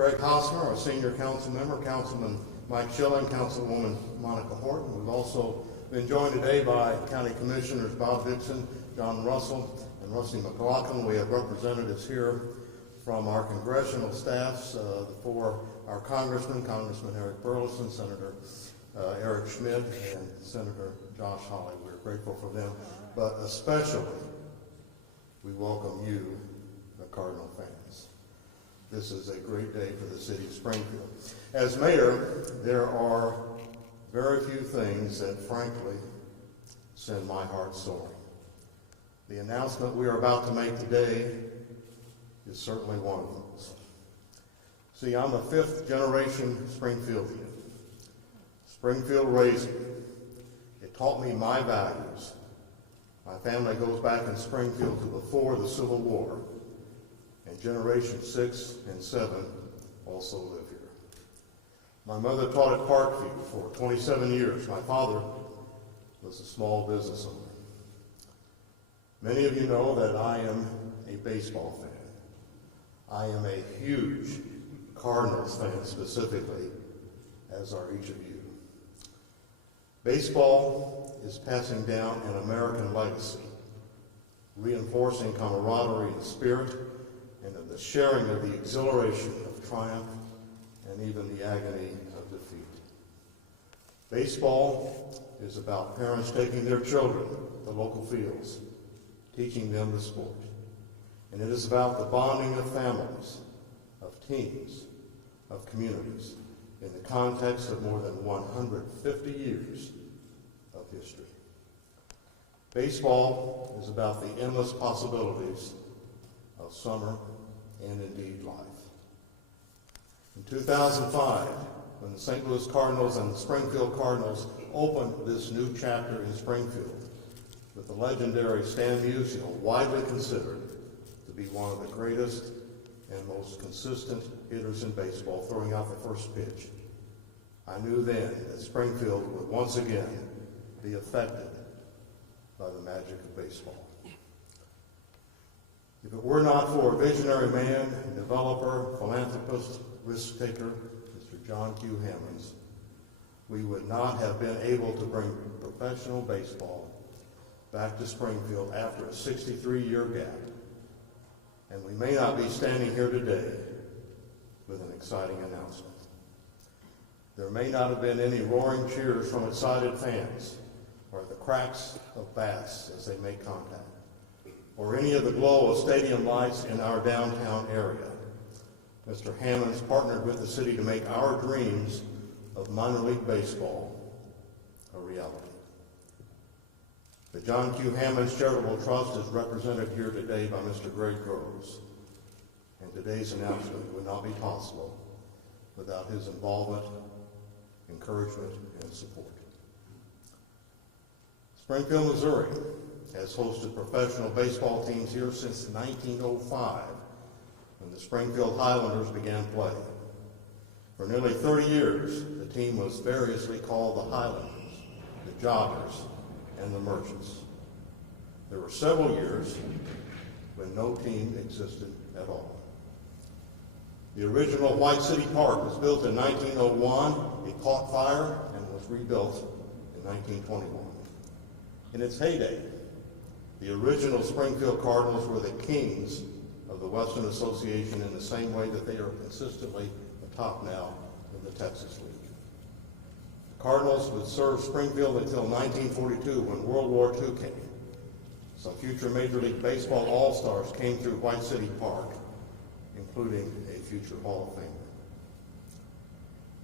Craig Hosmer, our senior council member, Councilman Mike Schilling, Councilwoman Monica Horton. We've also been joined today by County Commissioners Bob Dixon, John Russell, and Rusty McLaughlin. We have representatives here from our congressional staffs for our congressmen, Congressman Eric Burleson, Senator Eric Schmidt, and Senator Josh Hawley. We're grateful for them, but especially we welcome you, the Cardinal fans. This is a great day for the city of Springfield. As mayor, there are very few things that frankly send my heart soaring. The announcement we are about to make today is certainly one of those. See, I'm a fifth generation Springfieldian. Springfield raised me. It taught me my values. My family goes back in Springfield to before the Civil War, and generations 6 and 7 also live here. My mother taught at Parkview for 27 years. My father was a small business owner. Many of you know that I am a baseball fan. I am a huge Cardinals fan specifically, as are each of you. Baseball is passing down an American legacy, reinforcing camaraderie and spirit, and of the sharing of the exhilaration of triumph and even the agony of defeat. Baseball is about parents taking their children to local fields, teaching them the sport. And it is about the bonding of families, of teams, of communities, in the context of more than 150 years of history. Baseball is about the endless possibilities of summer and indeed life. In 2005, when the St. Louis Cardinals and the Springfield Cardinals opened this new chapter in Springfield with the legendary Stan Musial, widely considered to be one of the greatest and most consistent hitters in baseball, throwing out the first pitch, I knew then that Springfield would once again be affected by the magic of baseball. If it were not for a visionary man, developer, philanthropist, risk taker, Mr. John Q. Hammons, we would not have been able to bring professional baseball back to Springfield after a 63-year gap. And we may not be standing here today with an exciting announcement. There may not have been any roaring cheers from excited fans, or the cracks of bats as they make contact, or any of the glow of stadium lights in our downtown area. Mr. Hammons partnered with the city to make our dreams of minor league baseball a reality. The John Q. Hammons Charitable Trust is represented here today by Mr. Greg Groves, and today's announcement would not be possible without his involvement, encouragement, and support. Springfield, Missouri has hosted professional baseball teams here since 1905, when the Springfield Highlanders began play. For nearly 30 years, the team was variously called the Highlanders, the Joggers, and the Merchants. There were several years when no team existed at all. The original White City Park was built in 1901. It caught fire and was rebuilt in 1921. In its heyday, the original Springfield Cardinals were the kings of the Western Association in the same way that they are consistently atop now in the Texas League. The Cardinals would serve Springfield until 1942 when World War II came. Some future Major League Baseball All-Stars came through White City Park, including a future Hall of Famer.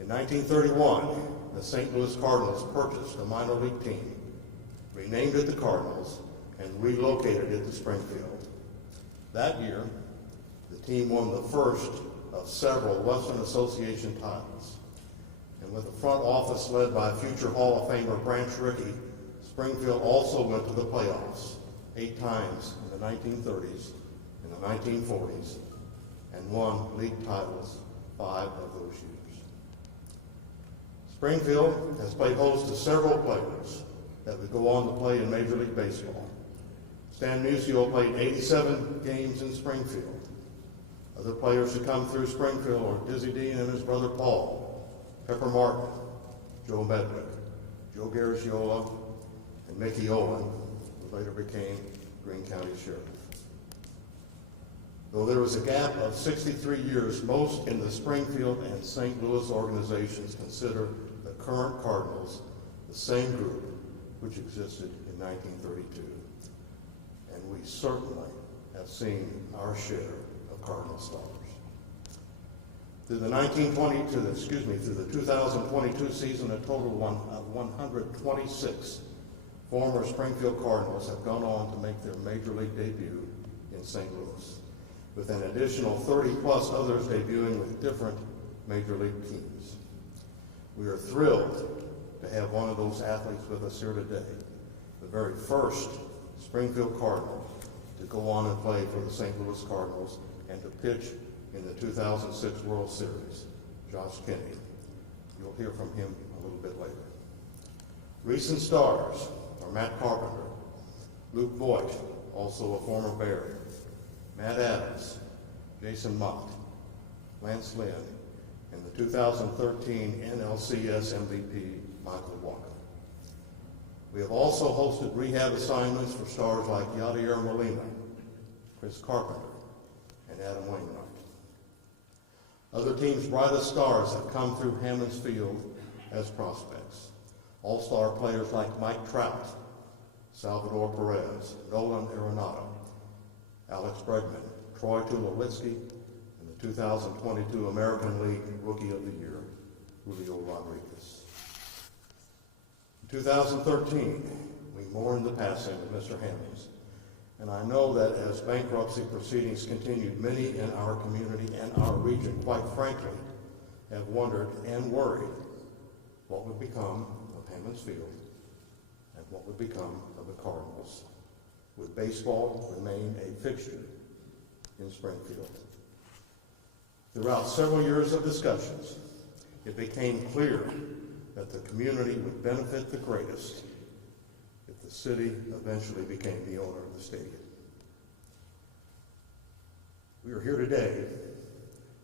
In 1931, the St. Louis Cardinals purchased a minor league team, renamed it the Cardinals, and relocated it to Springfield. That year, the team won the first of several Western Association titles. And with a front office led by future Hall of Famer Branch Rickey, Springfield also went to the playoffs 8 times in the 1930s and the 1940s, and won league titles 5 of those years. Springfield has played host to several players that would go on to play in Major League Baseball. Stan Musial played 87 games in Springfield. Other players who come through Springfield are Dizzy Dean and his brother Paul, Pepper Martin, Joe Medwick, Joe Garagiola, and Mickey Owen, who later became Greene County Sheriff. Though there was a gap of 63 years, most in the Springfield and St. Louis organizations consider the current Cardinals the same group which existed in 1932. And we certainly have seen our share of Cardinal stars. Through the 2022 season, a total of 126 former Springfield Cardinals have gone on to make their Major League debut in St. Louis, with an additional 30-plus others debuting with different Major League teams. We are thrilled to have one of those athletes with us here today, the very first Springfield Cardinal to go on and play for the St. Louis Cardinals and to pitch in the 2006 World Series, Josh Kinney. You'll hear from him a little bit later. Recent stars are Matt Carpenter, Luke Voigt, also a former Bear, Matt Adams, Jason Mott, Lance Lynn, and the 2013 NLCS MVP, Michael Walker. We have also hosted rehab assignments for stars like Yadier Molina, Chris Carpenter, and Adam Wainwright. Other teams' brightest stars have come through Hammons Field as prospects. All-star players like Mike Trout, Salvador Perez, Nolan Arenado, Alex Bregman, Troy Tulowitzki, and the 2022 American League Rookie of the Year, Julio Rodriguez. In 2013, we mourned the passing of Mr. Hammons, and I know that as bankruptcy proceedings continued, many in our community and our region, quite frankly, have wondered and worried what would become of Hammons Field and what would become of the Cardinals. Would baseball remain a fixture in Springfield? Throughout several years of discussions, it became clear that the community would benefit the greatest if the city eventually became the owner of the stadium. We are here today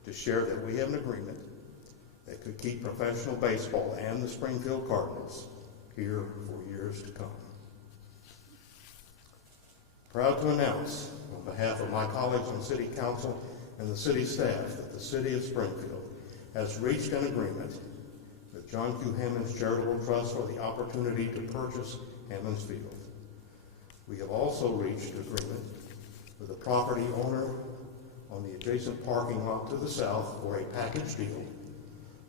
to share that we have an agreement that could keep professional baseball and the Springfield Cardinals here for years to come. Proud to announce, on behalf of my colleagues on City Council and the city staff, that the City of Springfield has reached an agreement with John Q. Hammons Charitable Trust for the opportunity to purchase Hammons Field. We have also reached agreement with the property owner on the adjacent parking lot to the south for a package deal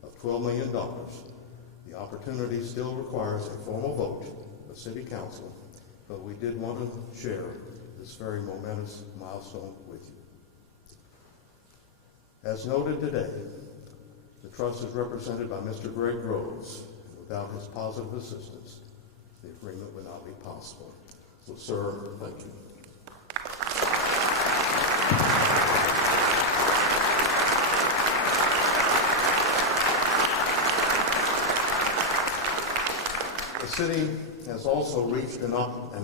of $12 million. The opportunity still requires a formal vote of City Council, but we did want to share this very momentous milestone with you. As noted today, the trust is represented by Mr. Greg Groves. Without his positive assistance, the agreement would not be possible. So, sir, thank you. The city has also reached an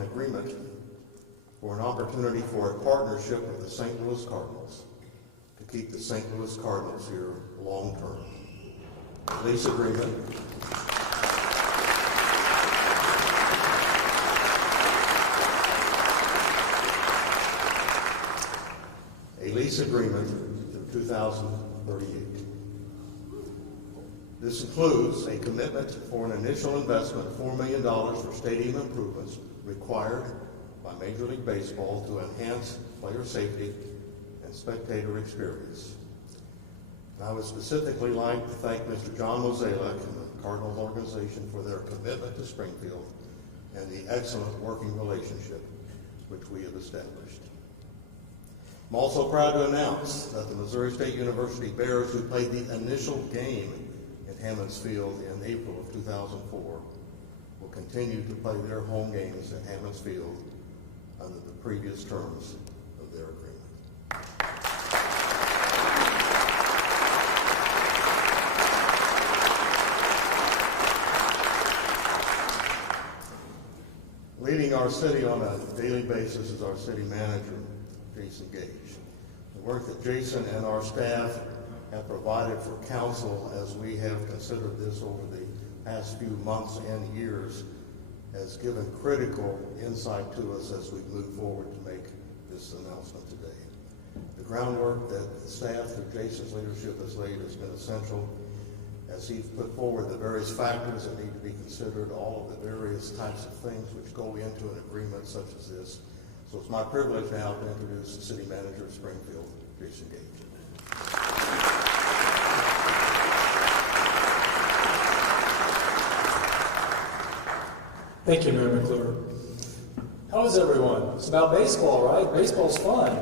agreement for an opportunity for a partnership with the St. Louis Cardinals to keep the St. Louis Cardinals here long term. A lease agreement through 2038. This includes a commitment for an initial investment of $4 million for stadium improvements required by Major League Baseball to enhance player safety and spectator experience. And I would specifically like to thank Mr. John Mozeliak and the Cardinals organization for their commitment to Springfield and the excellent working relationship which we have established. I'm also proud to announce that the Missouri State University Bears, who played the initial game in Hammons Field in April of 2004, will continue to play their home games at Hammons Field under the previous terms of their agreement. Leading our city on a daily basis is our city manager, Jason Gage. work that Jason and our staff have provided for council as we have considered this over the past few months and years has given critical insight to us as we move forward to make this announcement today. The groundwork that the staff through Jason's leadership has laid has been essential as he's put forward the various factors that need to be considered, all of the various types of things which go into an agreement such as this. So it's my privilege now to introduce the City Manager of Springfield, Jason Gage. Thank you, Mayor McClure. How is everyone? It's about baseball, right? Baseball's fun.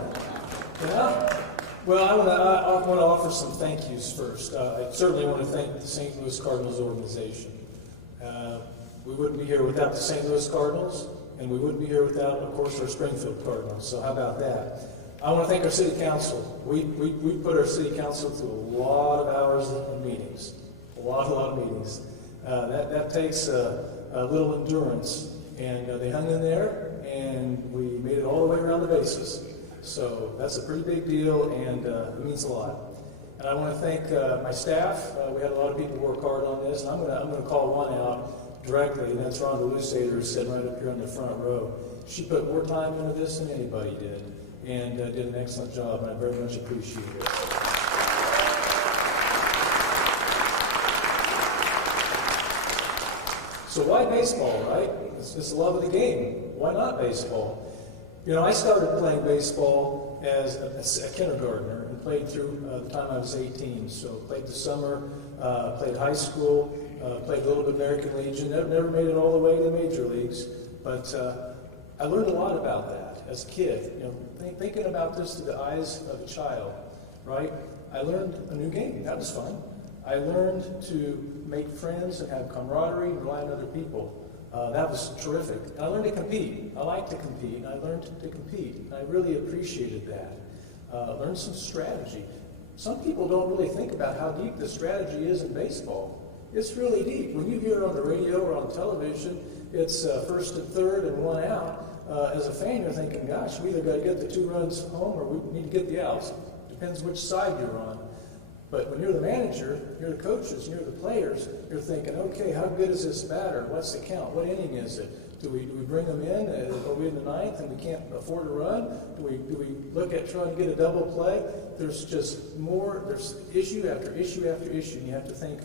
Yeah? Well, I want to offer some thank yous first. I certainly want to thank the St. Louis Cardinals organization. We wouldn't be here without the St. Louis Cardinals, and we wouldn't be here without, of course, our Springfield Cardinals. So how about that? I want to thank our City Council. We put our City Council through a lot of hours of meetings, a lot of meetings. That takes a little endurance, and they hung in there, and we made it all the way around the bases. So that's a pretty big deal, and it means a lot. And I want to thank my staff. We had a lot of people work hard on this, and I'm going to call one out directly, and that's Rhonda Lusader, sitting right up here in the front row. She put more time into this than anybody did, and did an excellent job, and I very much appreciate it. So why baseball, right? It's the love of the game. Why not baseball? You know, I started playing baseball as a kindergartner and played through the time I was 18. So played the summer, played high school, played a little bit American Legion. Never made it all the way to the major leagues, but I learned a lot about that as a kid. You know, thinking about this through the eyes of a child, right? I learned a new game. That was fun. I learned to make friends and have camaraderie and rely on other people. That was terrific. And I learned to compete. I like to compete, and I learned to compete. And I really appreciated that. Learned some strategy. Some people don't really think about how deep the strategy is in baseball. It's really deep. When you hear it on the radio or on television, it's first and third and one out. As a fan, you're thinking, gosh, we either got to get the 2 runs home or we need to get the outs. Depends which side you're on. But when you're the manager, you're the coaches, you're the players, you're thinking, okay, how good is this batter? What's the count? What inning is it? Do we bring them in? Are we in the 9th and we can't afford to run? Do we look at trying to get a double play? There's just more, there's issue after issue after issue, and you have to think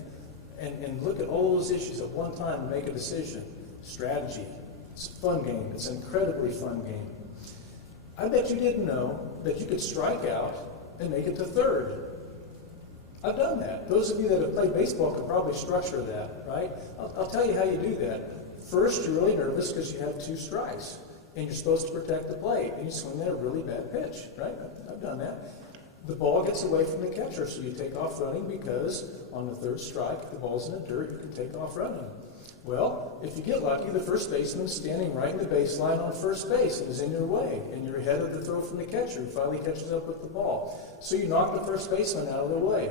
and look at all those issues at one time and make a decision. Strategy. It's a fun game. It's an incredibly fun game. I bet you didn't know that you could strike out and make it to third. I've done that. Those of you that have played baseball could probably structure that, right? I'll tell you how you do that. First, you're really nervous because you have 2 strikes, and you're supposed to protect the plate, and you swing at a really bad pitch, right? I've done that. The ball gets away from the catcher, so you take off running because on the 3rd strike, if the ball's in the dirt, you can take off running. Well, if you get lucky, the first baseman's standing right in the baseline on first base and is in your way, and you're ahead of the throw from the catcher who finally catches up with the ball. So you knock the first baseman out of the way.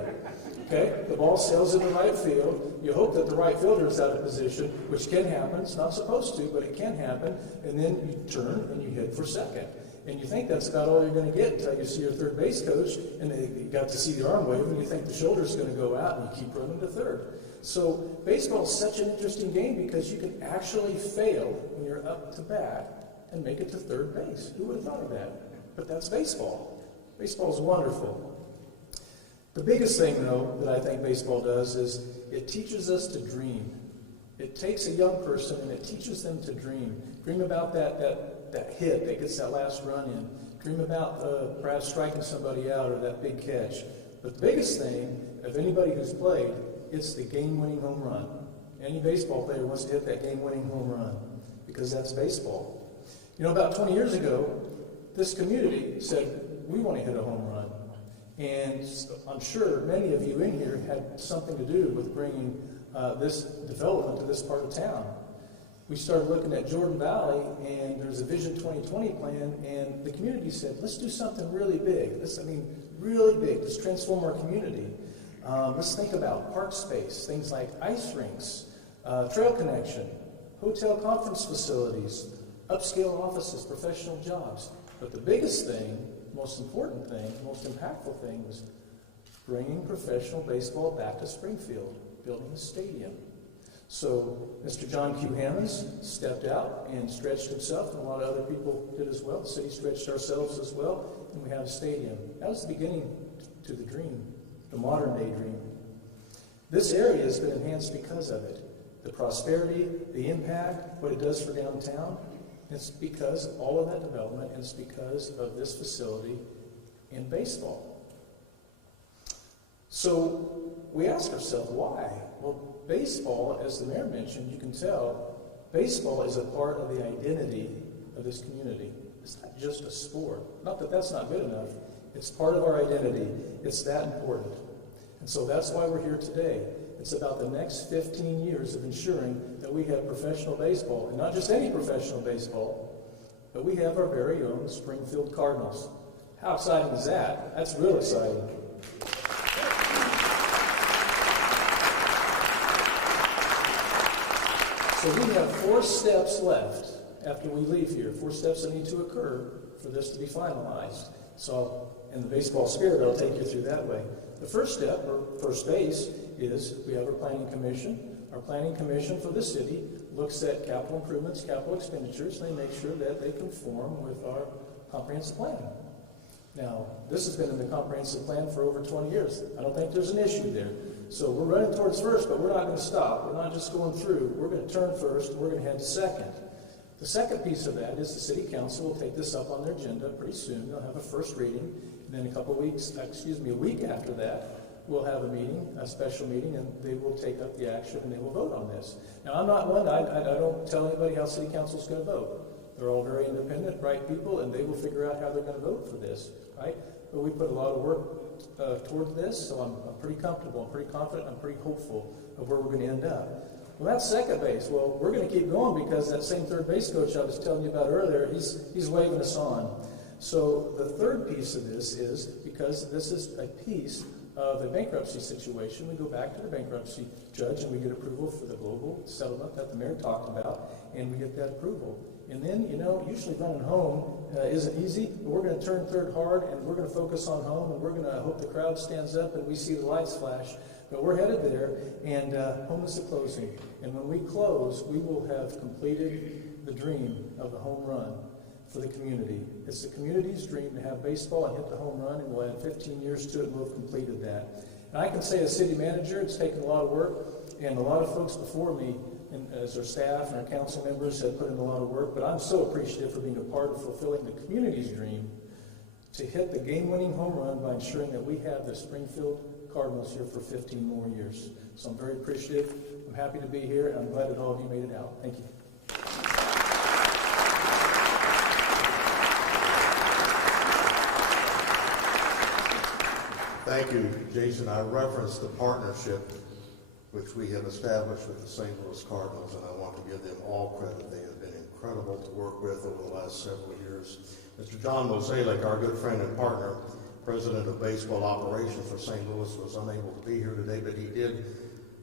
Okay? The ball sails into right field. You hope that the right fielder is out of position, which can happen. It's not supposed to, but it can happen. And then you turn and you hit for second. And you think that's about all you're going to get until you see your third base coach, and you got to see the arm wave, and you think the shoulder's going to go out, and you keep running to third. So baseball is such an interesting game because you can actually fail when you're up to bat and make it to third base. Who would have thought of that? But that's baseball. Baseball is wonderful. The biggest thing, though, that I think baseball does is it teaches us to dream. It takes a young person and it teaches them to dream. Dream about that hit that gets that last run in. Dream about perhaps striking somebody out or that big catch. But the biggest thing, of anybody who's played, it's the game-winning home run. Any baseball player wants to hit that game-winning home run because that's baseball. You know, about 20 years ago, this community said, we want to hit a home run. And I'm sure many of you in here had something to do with bringing this development to this part of town. We started looking at Jordan Valley, and there's a Vision 2020 plan, and the community said, let's do something really big. Really big. Let's transform our community. Let's think about park space, things like ice rinks, trail connection, hotel conference facilities, upscale offices, professional jobs. But the biggest thing most important thing, most impactful thing was bringing professional baseball back to Springfield, building a stadium. So Mr. John Q. Hammons stepped out and stretched himself, and a lot of other people did as well. The city stretched ourselves as well, and we have a stadium. That was the beginning to the dream, the modern day dream. This area has been enhanced because of it. The prosperity, the impact, what it does for downtown, it's because of all of that development, and it's because of this facility in baseball. So we ask ourselves, why? Well, baseball, as the mayor mentioned, you can tell, baseball is a part of the identity of this community. It's not just a sport. Not that that's not good enough. It's part of our identity. It's that important. And so that's why we're here today. It's about the next 15 years of ensuring that we have professional baseball, and not just any professional baseball, but we have our very own Springfield Cardinals. How exciting is that? That's real exciting. So we have 4 steps left after we leave here, 4 steps that need to occur for this to be finalized. So in the baseball spirit, I'll take you through that way. The first step, or first base, is we have our planning commission. Our planning commission for the city looks at capital improvements, capital expenditures, and they make sure that they conform with our comprehensive plan. Now, this has been in the comprehensive plan for over 20 years. I don't think there's an issue there. So we're running towards first, but we're not going to stop. We're not just going through. We're going to turn first, and we're going to head to second. The second piece of that is the city council will take this up on their agenda pretty soon. They'll have a first reading, and then a week after that, we'll have a meeting, a special meeting, and they will take up the action and they will vote on this. Now, I'm not one, I don't tell anybody how city council is going to vote. They're all very independent, bright people, and they will figure out how they're going to vote for this, right? But we put a lot of work towards this, so I'm pretty comfortable, I'm pretty confident, I'm pretty hopeful of where we're going to end up. Well, that's second base. Well, we're going to keep going because that same third base coach I was telling you about earlier, he's waving us on. So the third piece of this is, because this is a piece of a bankruptcy situation, we go back to the bankruptcy judge and we get approval for the global settlement that the mayor talked about, and we get that approval. And then, usually running home isn't easy, but we're going to turn third hard, and we're going to focus on home, and we're going to hope the crowd stands up and we see the lights flash. But we're headed there, and home is the closing. And when we close, we will have completed the dream of the home run for the community. It's the community's dream to have baseball and hit the home run, and we'll add 15 years to it, and we'll have completed that. And I can say as city manager, it's taken a lot of work, and a lot of folks before me, and as our staff and our council members, have put in a lot of work, but I'm so appreciative for being a part of fulfilling the community's dream to hit the game-winning home run by ensuring that we have the Springfield Cardinals here for 15 more years. So I'm very appreciative. I'm happy to be here, and I'm glad that all of you made it out. Thank you. Thank you, Jason. I referenced the partnership which we have established with the St. Louis Cardinals, and I want to give them all credit. They have been incredible to work with over the last several years. Mr. John Moselic, our good friend and partner, president of baseball operations for St. Louis, was unable to be here today, but he did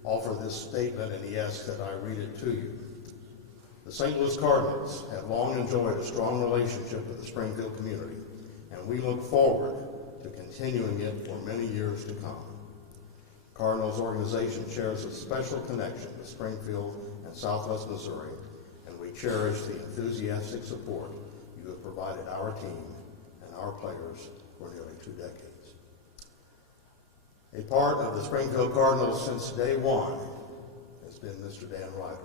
offer this statement, and he asked that I read it to you. The St. Louis Cardinals have long enjoyed a strong relationship with the Springfield community, and we look forward to continuing it for many years to come. Cardinals organization shares a special connection to Springfield and Southwest Missouri, and we cherish the enthusiastic support you have provided our team and our players for nearly 2 decades. A part of the Springfield Cardinals since day one has been Mr. Dan Ryder.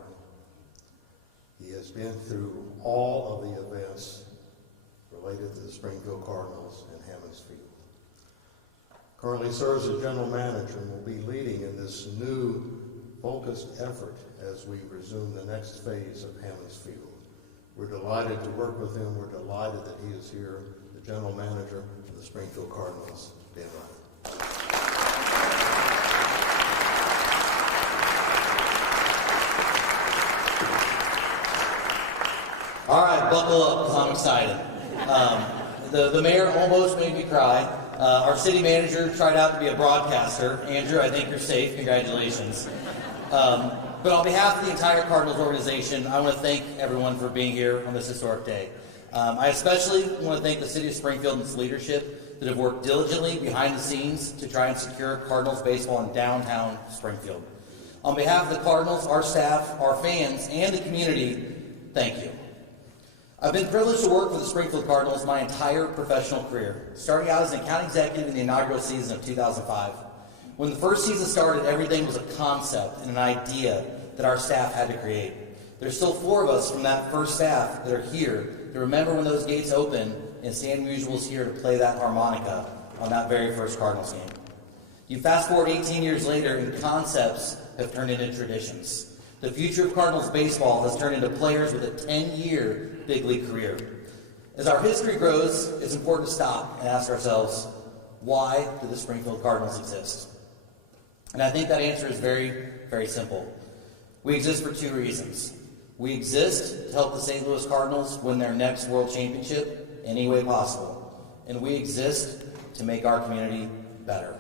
He has been through all of the events related to the Springfield Cardinals and Hammons Field. Currently serves as general manager and will be leading in this new focused effort as we resume the next phase of Hammons Field. We're delighted to work with him. We're delighted that he is here, the general manager of the Springfield Cardinals, Dan Ryder. All right, buckle up because I'm excited. The mayor almost made me cry. Our city manager tried out to be a broadcaster. Andrew, I think you're safe. Congratulations. But on behalf of the entire Cardinals organization, I want to thank everyone for being here on this historic day. I especially want to thank the City of Springfield and its leadership that have worked diligently behind the scenes to try and secure Cardinals baseball in downtown Springfield. On behalf of the Cardinals, our staff, our fans, and the community, thank you. I've been privileged to work for the Springfield Cardinals my entire professional career, starting out as an account executive in the inaugural season of 2005. When the first season started, everything was a concept and an idea that our staff had to create. There's still 4 of us from that first staff that are here to remember when those gates opened and Stan Musial was here to play that harmonica on that very first Cardinals game. You fast forward 18 years later and concepts have turned into traditions. The future of Cardinals baseball has turned into players with a 10-year big league career. As our history grows, it's important to stop and ask ourselves, why do the Springfield Cardinals exist? And I think that answer is very, very simple. We exist for 2 reasons. We exist to help the St. Louis Cardinals win their next World Championship any way possible. And we exist to make our community better.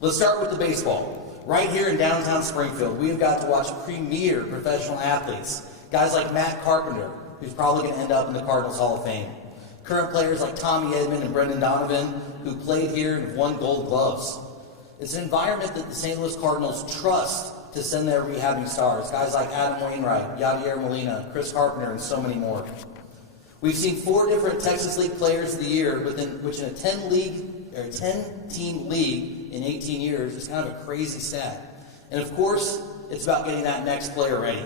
Let's start with the baseball. Right here in downtown Springfield, we have got to watch premier professional athletes. Guys like Matt Carpenter, who's probably going to end up in the Cardinals Hall of Fame. Current players like Tommy Edman and Brendan Donovan, who played here and have won Gold Gloves. It's an environment that the St. Louis Cardinals trust to send their rehabbing stars. Guys like Adam Wainwright, Yadier Molina, Chris Carpenter, and so many more. We've seen 4 different Texas League Players of the Year, which in a 10-team league in 18 years is kind of a crazy stat. And of course, it's about getting that next player ready.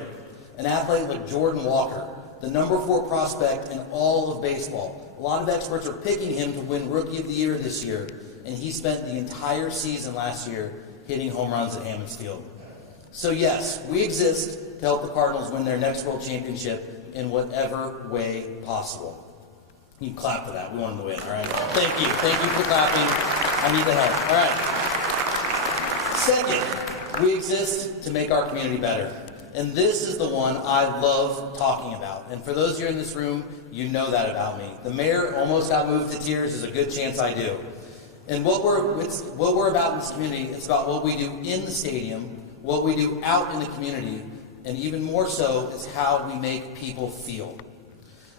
An athlete like Jordan Walker, the number 4 prospect in all of baseball. A lot of experts are picking him to win Rookie of the Year this year, and he spent the entire season last year hitting home runs at Hammons Field. So yes, we exist to help the Cardinals win their next World Championship in whatever way possible. You can clap for that. We want them to win, all right? Thank you. Thank you for clapping. I need the help. All right. Second, we exist to make our community better. And this is the one I love talking about. And for those of you in this room, you know that about me. The mayor almost got moved to tears. There's a good chance I do. And what we're about in this community, it's about what we do in the stadium, what we do out in the community, and even more so, it's how we make people feel.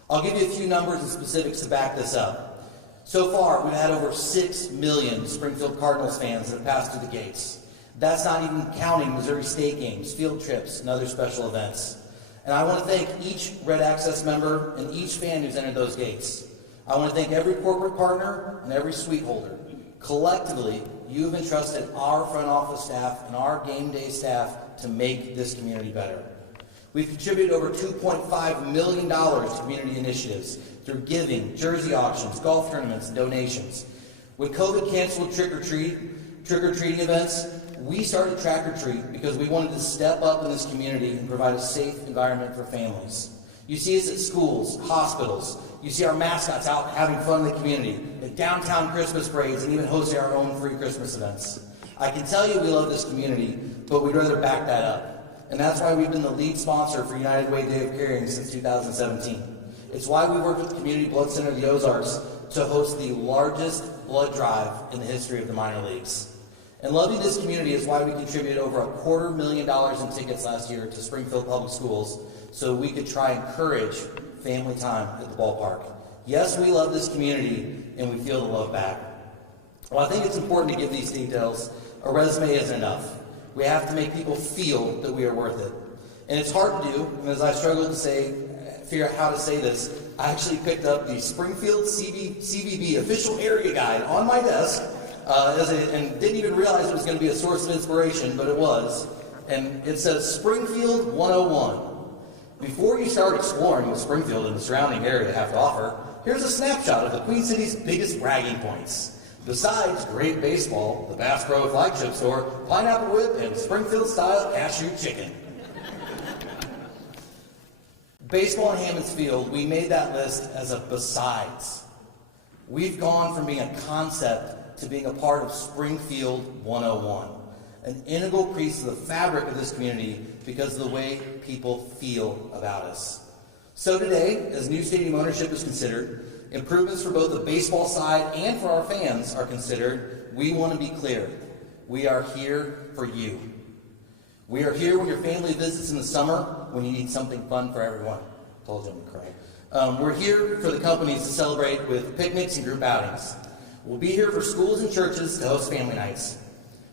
I'll give you a few numbers and specifics to back this up. So far, we've had over 6 million Springfield Cardinals fans that have passed through the gates. That's not even counting Missouri State games, field trips, and other special events. And I want to thank each Red Access member and each fan who's entered those gates. I want to thank every corporate partner and every suite holder. Collectively, you have entrusted our front office staff and our game day staff to make this community better. We've contributed over $2.5 million to community initiatives through giving, jersey auctions, golf tournaments, and donations. When COVID canceled trick-or-treating events, we started Track or Treat because we wanted to step up in this community and provide a safe environment for families. You see us at schools, hospitals. You see our mascots out having fun in the community, at downtown Christmas parades, and even hosting our own free Christmas events. I can tell you we love this community, but we'd rather back that up. And that's why we've been the lead sponsor for United Way Day of Caring since 2017. It's why we worked with the Community Blood Center of the Ozarks to host the largest blood drive in the history of the minor leagues. And loving this community is why we contributed over $250,000 in tickets last year to Springfield Public Schools so we could try and encourage family time at the ballpark. Yes, we love this community and we feel the love back. Well, I think it's important to give these details. A resume isn't enough. We have to make people feel that we are worth it. And it's hard to do, and as I struggled to figure out how to say this, I actually picked up the Springfield CVB official area guide on my desk, and didn't even realize it was going to be a source of inspiration, but it was. And it says Springfield 101. Before you start exploring what Springfield and the surrounding area have to offer, here's a snapshot of the Queen City's biggest bragging points. Besides great baseball, the Bass Pro flagship store, pineapple whip, and Springfield-style cashew chicken. Baseball in Hammons Field, we made that list as a besides. We've gone from being a concept to being a part of Springfield 101, an integral piece of the fabric of this community because of the way people feel about us. So today, as new stadium ownership is considered, improvements for both the baseball side and for our fans are considered, we want to be clear. We are here for you. We are here when your family visits in the summer, when you need something fun for everyone. Told you I'm going to cry. We're here for the companies to celebrate with picnics and group outings. We'll be here for schools and churches to host family nights.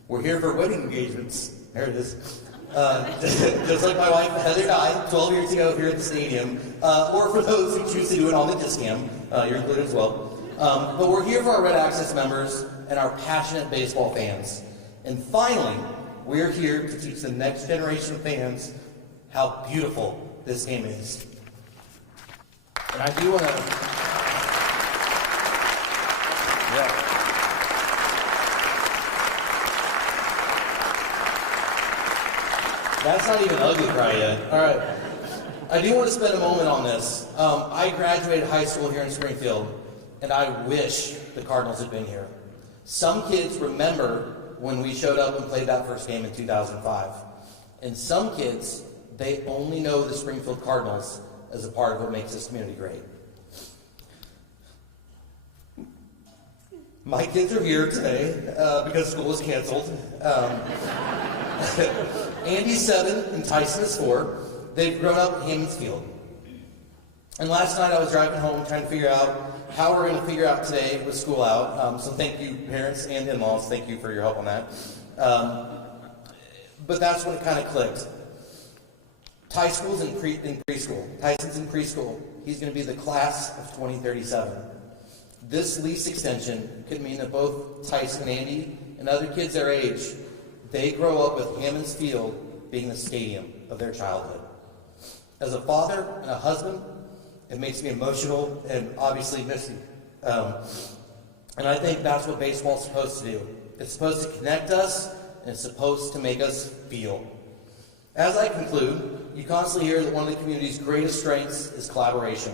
We're here for wedding engagements. There it is. Just like my wife Heather died 12 years ago here at the stadium, or for those who choose to do it on the Kiss Cam, you're included as well. But we're here for our Red Access members and our passionate baseball fans. And finally, we're here to teach the next generation of fans how beautiful this game is. And I do want to... Yeah. That's not even ugly cry yet. All right. I do want to spend a moment on this. I graduated high school here in Springfield, and I wish the Cardinals had been here. Some kids remember when we showed up and played that first game in 2005. And some kids, they only know the Springfield Cardinals as a part of what makes this community great. My kids are here today because school was canceled. Andy's 7 and Tyson is 4. They've grown up at Hammons Field. And last night I was driving home trying to figure out how we're going to figure out today with school out. So thank you, parents and in-laws. Thank you for your help on that. But that's when it kind of clicked. Tyson's in preschool. Tyson's in preschool. He's going to be the class of 2037. This lease extension could mean that both Tyson and Andy and other kids their age, they grow up with Hammons Field being the stadium of their childhood. As a father and a husband, it makes me emotional and obviously messy. And I think that's what baseball's supposed to do. It's supposed to connect us, and it's supposed to make us feel. As I conclude, you constantly hear that one of the community's greatest strengths is collaboration.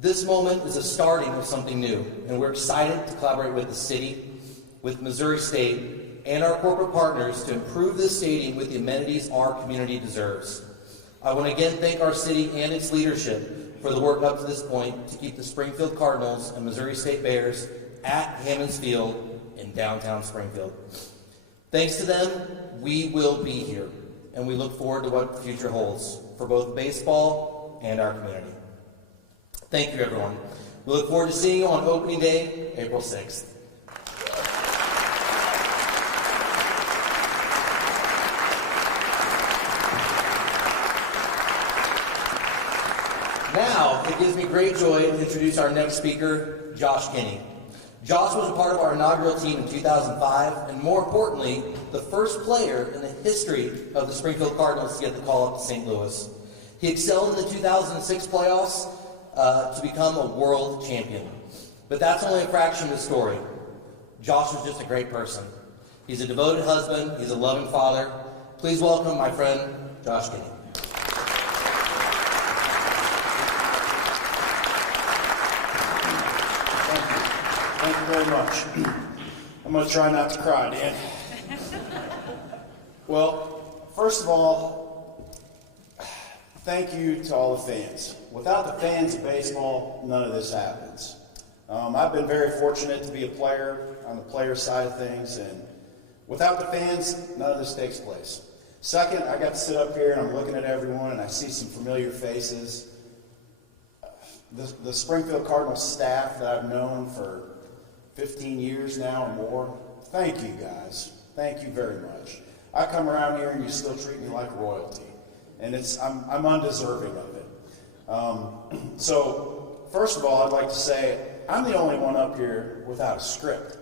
This moment is a starting of something new, and we're excited to collaborate with the city, with Missouri State, and our corporate partners to improve this stadium with the amenities our community deserves. I want to again thank our city and its leadership for the work up to this point to keep the Springfield Cardinals and Missouri State Bears at Hammons Field in downtown Springfield. Thanks to them, we will be here, and we look forward to what the future holds for both baseball and our community. Thank you, everyone. We look forward to seeing you on opening day, April 6th. Now, it gives me great joy to introduce our next speaker, Josh Kinney. Josh was a part of our inaugural team in 2005, and more importantly, the first player in the history of the Springfield Cardinals to get the call up to St. Louis. He excelled in the 2006 playoffs to become a world champion. But that's only a fraction of the story. Josh was just a great person. He's a devoted husband. He's a loving father. Please welcome my friend, Josh Kinney. Thank you very much. I'm going to try not to cry, Dan. Well, first of all, thank you to all the fans. Without the fans of baseball, none of this happens. I've been very fortunate to be a player on the player side of things, and without the fans, none of this takes place. Second, I got to sit up here and I'm looking at everyone and I see some familiar faces. The Springfield Cardinals staff that I've known for 15 years now or more, thank you guys. Thank you very much. I come around here and you still treat me like royalty, and I'm undeserving of it. So first of all, I'd like to say I'm the only one up here without a script,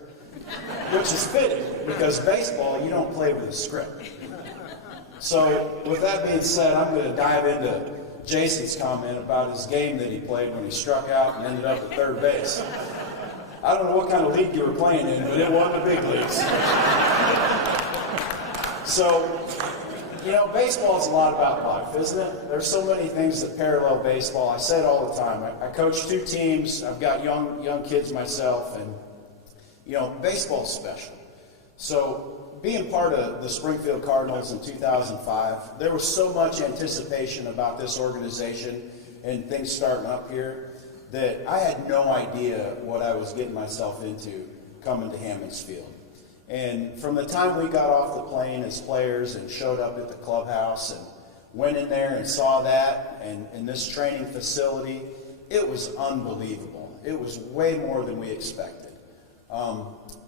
which is fitting because baseball, you don't play with a script. So with that being said, I'm going to dive into Jason's comment about his game that he played when he struck out and ended up at third base. I don't know what kind of league you were playing in, but it wasn't the big leagues. So, you know, baseball is a lot about life, isn't it? There's so many things that parallel baseball. I say it all the time. I coach 2 teams. I've got young kids myself, and, you know, baseball's special. So being part of the Springfield Cardinals in 2005, there was so much anticipation about this organization and things starting up here that I had no idea what I was getting myself into coming to Hammons Field. And from the time we got off the plane as players and showed up at the clubhouse and went in there and saw that and this training facility, it was unbelievable. It was way more than we expected.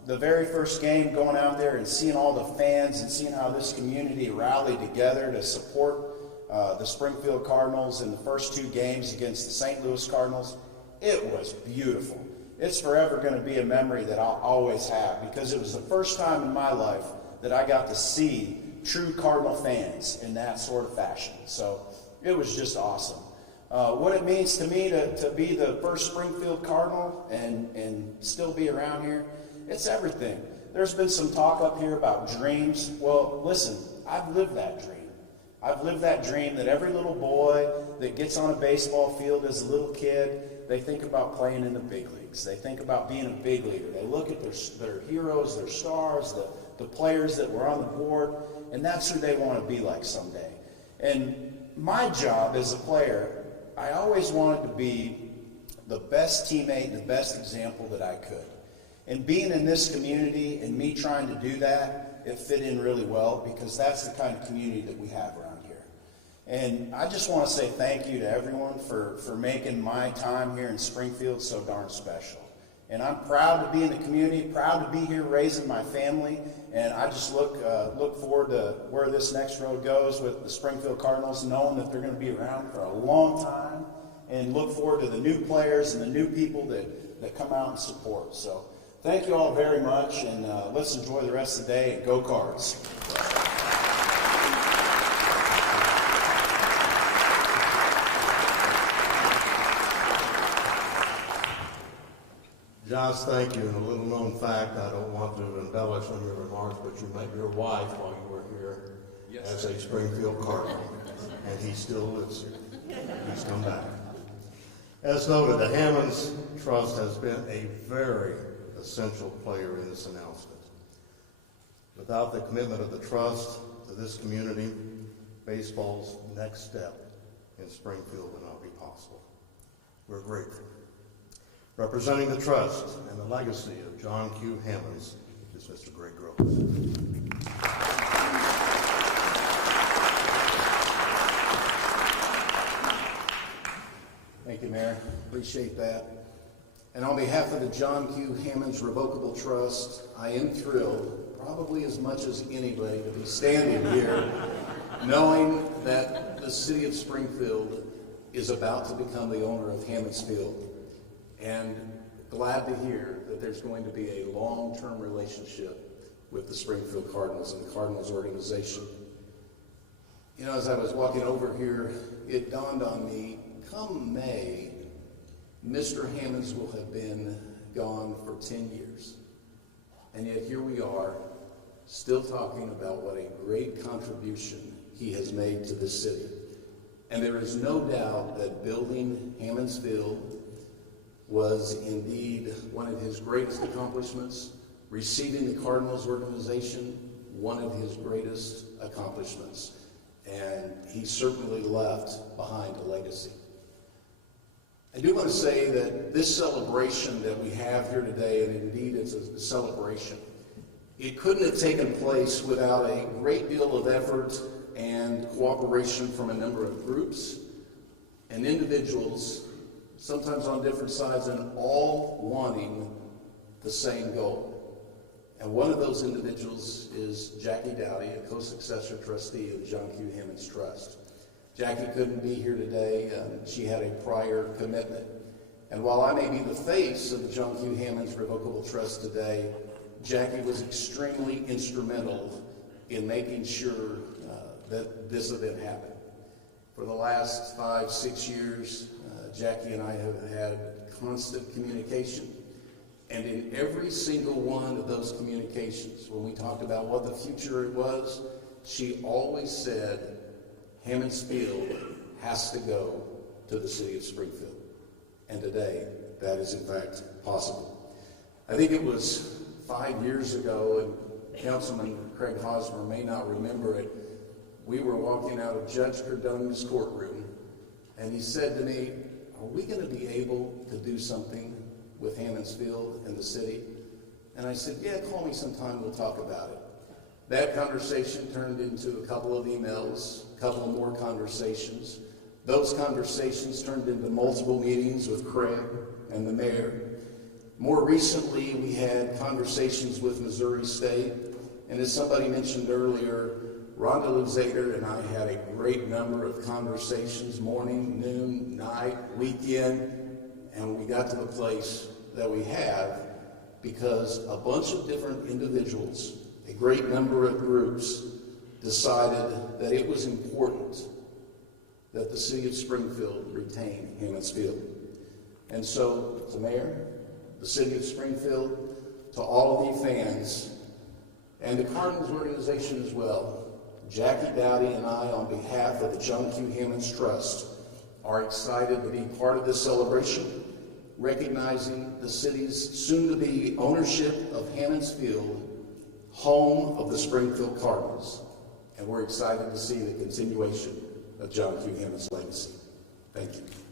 The very first game, going out there and seeing all the fans and seeing how this community rallied together to support the Springfield Cardinals in the first 2 games against the St. Louis Cardinals, it was beautiful. It's forever going to be a memory that I'll always have, because it was the first time in my life that I got to see true Cardinal fans in that sort of fashion. So it was just awesome. What it means to me to be the first Springfield Cardinal and still be around here, it's everything. There's been some talk up here about dreams. Well, listen, I've lived that dream. I've lived that dream that every little boy that gets on a baseball field as a little kid, they think about playing in the big leagues. They think about being a big leaguer. They look at their heroes, their stars, the players that were on the board, and that's who they want to be like someday. And my job as a player, I always wanted to be the best teammate and the best example that I could. And being in this community and me trying to do that, it fit in really well, because that's the kind of community that we have around here. And I just want to say thank you to everyone for making my time here in Springfield so darn special. And I'm proud to be in the community, proud to be here raising my family, and I just look forward to where this next road goes with the Springfield Cardinals, knowing that they're going to be around for a long time, and look forward to the new players and the new people that come out and support. So thank you all very much, and let's enjoy the rest of the day, and go Cards. Josh, thank you. And a little known fact, I don't want to embellish on your remarks, but you met your wife while you were here as a Springfield Cardinal, and he still lives here. He's come back. As noted, the Hammons Trust has been a very essential player in this announcement. Without the commitment of the Trust to this community, baseball's next step in Springfield would not be possible. We're grateful. Representing the Trust and the legacy of John Q. Hammons is Mr. Greg Groves. Thank you, Mayor. Appreciate that. And on behalf of the John Q. Hammons Revocable Trust, I am thrilled, probably as much as anybody, to be standing here knowing that the city of Springfield is about to become the owner of Hammons Field. And glad to hear that there's going to be a long-term relationship with the Springfield Cardinals and the Cardinals organization. You know, as I was walking over here, it dawned on me, come May, Mr. Hammons will have been gone for 10 years. And yet here we are, still talking about what a great contribution he has made to this city. And there is no doubt that building Hammons Field was indeed one of his greatest accomplishments. Receiving the Cardinals organization, one of his greatest accomplishments. And he certainly left behind a legacy. I do want to say that this celebration that we have here today, and indeed it's a celebration, it couldn't have taken place without a great deal of effort and cooperation from a number of groups and individuals, sometimes on different sides, and all wanting the same goal. And one of those individuals is Jackie Dowdy, a co-successor trustee of the John Q. Hammons Trust. Jackie couldn't be here today. She had a prior commitment. And while I may be the face of the John Q. Hammons Revocable Trust today, Jackie was extremely instrumental in making sure that this event happened. For the last 5-6 years, Jackie and I have had constant communication. And in every single one of those communications, when we talked about what the future was, she always said, Hammons Field has to go to the city of Springfield. And today, that is in fact possible. I think it was 5 years ago, and Councilman Craig Hosmer may not remember it, we were walking out of Judge Cardonia's courtroom, and he said to me, are we going to be able to do something with Hammons Field and the city? And I said, yeah, call me sometime, we'll talk about it. That conversation turned into a couple of emails, a couple of more conversations. Those conversations turned into multiple meetings with Craig and the mayor. More recently, we had conversations with Missouri State, and as somebody mentioned earlier, Rhonda Luzader and I had a great number of conversations, morning, noon, night, weekend, and we got to the place that we have because a bunch of different individuals, a great number of groups, decided that it was important that the city of Springfield retain Hammons Field. And so, the mayor, the city of Springfield, to all of you fans, and the Cardinals organization as well, Jackie Dowdy and I, on behalf of the John Q. Hammons Trust, are excited to be part of this celebration, recognizing the city's soon-to-be ownership of Hammons Field, home of the Springfield Cardinals. And we're excited to see the continuation of John Q. Hammons' legacy. Thank you.